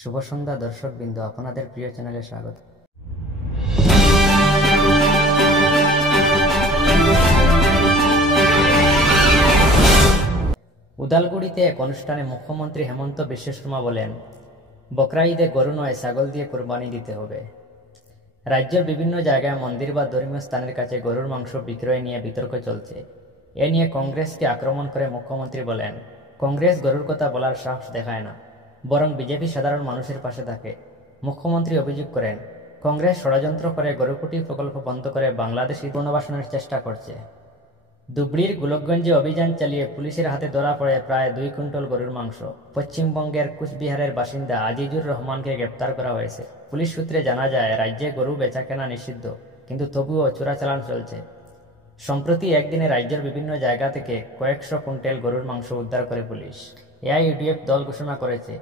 শুভ সন্ধ্যা দর্শকবৃন্দ, আপনাদের প্রিয় চ্যানেলে স্বাগত। উদালগুড়িতে এক অনুষ্ঠানে মুখ্যমন্ত্রী হেমন্ত বিশ্ব শর্মা বলেন, বকরা ঈদে গরু নয় ছাগল দিয়ে কোরবানি দিতে হবে। রাজ্যের বিভিন্ন জায়গায় মন্দির বা ধর্মীয় স্থানের কাছে গরুর মাংস বিক্রয় নিয়ে বিতর্ক চলছে। এ নিয়ে কংগ্রেসকে আক্রমণ করে মুখ্যমন্ত্রী বলেন, কংগ্রেস গরুর কথা বলার সাহস দেখায় না, বরং বিজেপি সাধারণ মানুষের পাশে থাকে। মুখ্যমন্ত্রী অভিযোগ করেন, কংগ্রেস ষড়যন্ত্র করে গরুকুটি প্রকল্প বন্ধ করে বাংলাদেশি পুনর্বাসনের চেষ্টা করছে। ধুবড়ীর গোলকগঞ্জে অভিযান চালিয়ে পুলিশের হাতে ধরা পড়ে প্রায় 2 কুইন্টাল গরুর মাংস। পশ্চিমবঙ্গের কুচবিহারের বাসিন্দা আজিজুর রহমানকে গ্রেপ্তার করা হয়েছে। পুলিশ সূত্রে জানা যায়, রাজ্যে গরু বেচাকেনা নিষিদ্ধ, কিন্তু তবুও চোরাচালান চলছে। সম্প্রতি একদিনে রাজ্যের বিভিন্ন জায়গা থেকে কয়েকশো কুইন্টাল গরুর মাংস উদ্ধার করে পুলিশ। এআইইউডিএফ দল ঘোষণা করেছে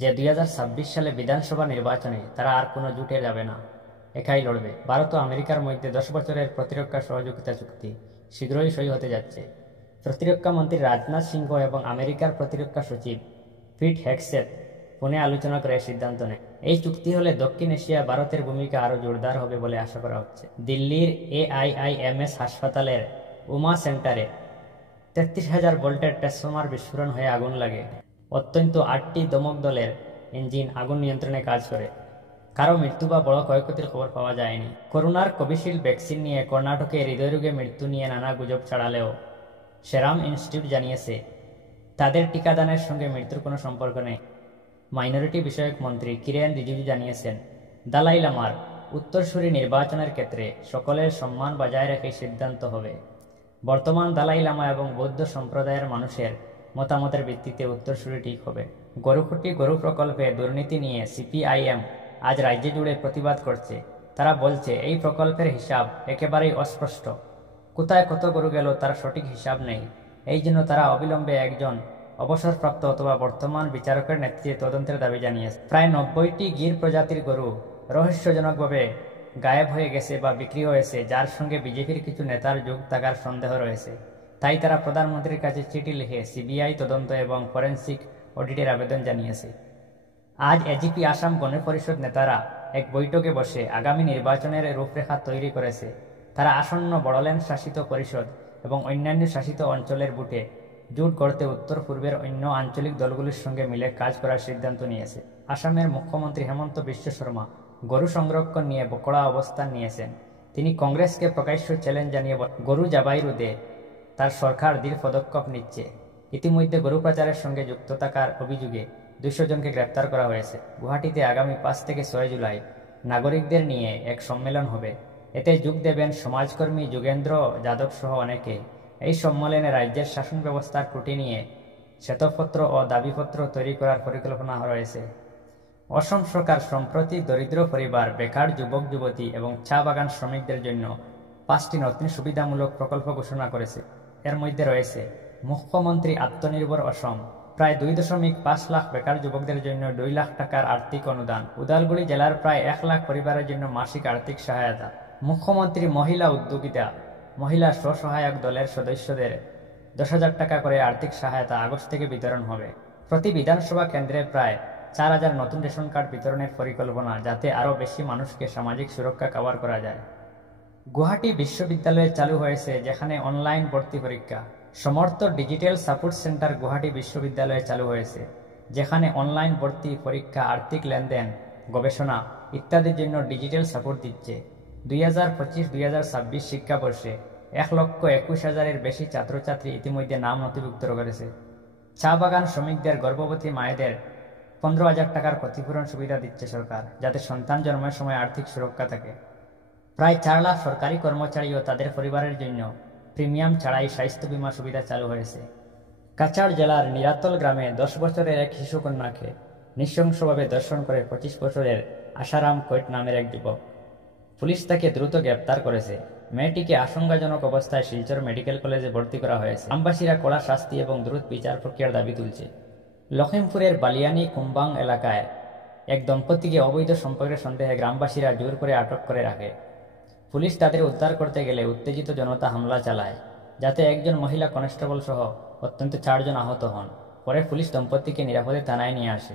যে 2026 সালে বিধানসভা নির্বাচনে তারা আর কোনো জোটে যাবে না, একাই লড়বে। ভারত ও আমেরিকার মধ্যে 10 বছরের প্রতিরক্ষা সহযোগিতা চুক্তি শীঘ্রই সই হতে যাচ্ছে। প্রতিরক্ষা মন্ত্রী রাজনাথ সিংহ এবং আমেরিকার প্রতিরক্ষা সচিব পিট হেগসেথ ফোনে আলোচনা করে সিদ্ধান্ত নেয়। এই চুক্তি হলে দক্ষিণ এশিয়া ভারতের ভূমিকা আরও জোরদার হবে বলে আশা করা হচ্ছে। দিল্লির AIIMS হাসপাতালের উমা সেন্টারে 33,000 ভোল্টের ট্রান্সফরমার বিস্ফোরণ হয়ে আগুন লাগে। অত্যন্ত 8টি দমক দলের ইঞ্জিন আগুন নিয়ন্ত্রণে কাজ করে। কারো মৃত্যু বা বড় ক্ষয়ক্ষতির খবর পাওয়া যায়নি। করোনার কোভিশিল্ড ভ্যাকসিন নিয়ে কর্ণাটকে হৃদয়রোগে মৃত্যু নিয়ে নানা গুজব ছড়ালেও সেরাম ইনস্টিটিউট জানিয়েছে, তাদের টিকাদানের সঙ্গে মৃত্যুর কোনো সম্পর্ক নেই। মাইনরিটি বিষয়ক মন্ত্রী কিরেন রিজিজু জানিয়েছেন, দালাই লামার উত্তরসূরি নির্বাচনের ক্ষেত্রে সকলের সম্মান বজায় রেখে সিদ্ধান্ত হবে। বর্তমান দালাই লামা এবং বৌদ্ধ সম্প্রদায়ের মানুষের মতামতের ভিত্তিতে উত্তরসূরি ঠিক হবে। গরুখুটি গরু প্রকল্পে দুর্নীতি নিয়ে CPIM আজ রাজ্য জুড়ে প্রতিবাদ করছে। তারা বলছে, এই প্রকল্পের হিসাব একেবারেই অস্পষ্ট, কোথায় কত গরু গেল তার সঠিক হিসাব নেই। এই জন্য তারা অবিলম্বে একজন অবসরপ্রাপ্ত অথবা বর্তমান বিচারকের নেতৃত্বে তদন্তের দাবি জানিয়েছে। প্রায় 90টি গির প্রজাতির গরু রহস্যজনকভাবে গায়েব হয়ে গেছে বা বিক্রি হয়েছে, যার সঙ্গে বিজেপির কিছু নেতার যোগ থাকার সন্দেহ রয়েছে। তাই তারা প্রধানমন্ত্রীর কাছে চিঠি লিখে CBI তদন্ত এবং ফরেন্সিক অডিটের আবেদন জানিয়েছে। আজ এজিপি আসাম গণপরিষদ নেতারা এক বৈঠকে বসে আগামী নির্বাচনের রূপরেখা তৈরি করেছে। তারা আসন্ন বড়োল্যান্ড শাসিত পরিষদ এবং অন্যান্য শাসিত অঞ্চলের বুটে জোট গড়তে উত্তর পূর্বের অন্য আঞ্চলিক দলগুলির সঙ্গে মিলে কাজ করার সিদ্ধান্ত নিয়েছে। আসামের মুখ্যমন্ত্রী হেমন্ত বিশ্ব শর্মা গরু সংরক্ষণ নিয়ে কড়া অবস্থান নিয়েছেন। তিনি কংগ্রেসকে প্রকাশ্য চ্যালেঞ্জ জানিয়ে গরু জবাই রোধে তার সরকার দৃঢ় পদক্ষেপ নিচ্ছে। ইতিমধ্যে গরু পাচারের সঙ্গে যুক্ত থাকার অভিযোগে 200 জনকে গ্রেপ্তার করা হয়েছে। গুয়াহাটিতে আগামী 5 থেকে 6 জুলাই নাগরিকদের নিয়ে এক সম্মেলন হবে। এতে যোগ দেবেন সমাজকর্মী যোগেন্দ্র যাদব সহ অনেকে। এই সম্মেলনে রাজ্যের শাসন ব্যবস্থার ত্রুটি নিয়ে শ্বেতপত্র ও দাবিপত্র তৈরি করার পরিকল্পনা রয়েছে। অসম সরকার সম্প্রতি দরিদ্র পরিবার, বেকার যুবক যুবতী এবং চা বাগান শ্রমিকদের জন্য 5টি নতুন সুবিধামূলক প্রকল্প ঘোষণা করেছে। এর মধ্যে রয়েছে মুখ্যমন্ত্রী আত্মনির্ভর অসম, প্রায় 2.5 লাখ বেকার যুবকদের জন্য 2 লাখ টাকার আর্থিক অনুদান, উদালগুড়ি জেলার প্রায় 1 লাখ পরিবারের জন্য মাসিক আর্থিক সহায়তা, মুখ্যমন্ত্রী মহিলা উদ্যোগিতা, মহিলা স্বসহায়ক দলের সদস্যদের 10,000 টাকা করে আর্থিক সহায়তা আগস্ট থেকে বিতরণ হবে। প্রতি বিধানসভা কেন্দ্রে প্রায় 4,000 নতুন রেশন কার্ড বিতরণের পরিকল্পনা, যাতে আরও বেশি মানুষকে সামাজিক সুরক্ষা কভার করা যায়। গুয়াহাটি বিশ্ববিদ্যালয়ে চালু হয়েছে যেখানে অনলাইন ভর্তি পরীক্ষা। সমর্থ ডিজিটাল সাপোর্ট সেন্টার গুয়াহাটি বিশ্ববিদ্যালয়ে চালু হয়েছে, যেখানে অনলাইন ভর্তি পরীক্ষা, আর্থিক লেনদেন, গবেষণা ইত্যাদির জন্য ডিজিটাল সাপোর্ট দিচ্ছে। 2025-2026 শিক্ষাবর্ষে 1,21,000-এর বেশি ছাত্রছাত্রী ইতিমধ্যে নাম নথিভুক্ত করেছে। চা বাগান শ্রমিকদের গর্ভবতী মায়েদের 15,000 টাকার ক্ষতিপূরণ সুবিধা দিচ্ছে সরকার, যাতে সন্তান জন্মের সময় আর্থিক সুরক্ষা থাকে। প্রায় 4 লাখ সরকারি কর্মচারী ও তাদের পরিবারের জন্য প্রিমিয়াম ছাড়াই স্বাস্থ্য বীমা সুবিধা চালু হয়েছে। কাছাড় জেলার নিরাতল গ্রামে 10 বছরের এক শিশুকন্যাকে নৃশংসভাবে ধর্ষণ করে 25 বছরের আশারাম কৈট নামের এক যুবক। পুলিশ তাকে দ্রুত গ্রেপ্তার করেছে। মেয়েটিকে আশঙ্কাজনক অবস্থায় শিলচর মেডিকেল কলেজে ভর্তি করা হয়েছে। গ্রামবাসীরা কড়া শাস্তি এবং দ্রুত বিচার প্রক্রিয়ার দাবি তুলছে। লখিমপুরের বালিয়ানি কুম্বাং এলাকায় এক দম্পতিকে অবৈধ সম্পর্কের সন্দেহে গ্রামবাসীরা জোর করে আটক করে রাখে। পুলিশ তাদের উদ্ধার করতে গেলে উত্তেজিত জনতা হামলা চালায়, যাতে একজন মহিলা কনস্টেবল সহ অত্যন্ত 4 জন আহত হন। পরে পুলিশ দম্পতিকে নিরাপদে থানায় নিয়ে আসে।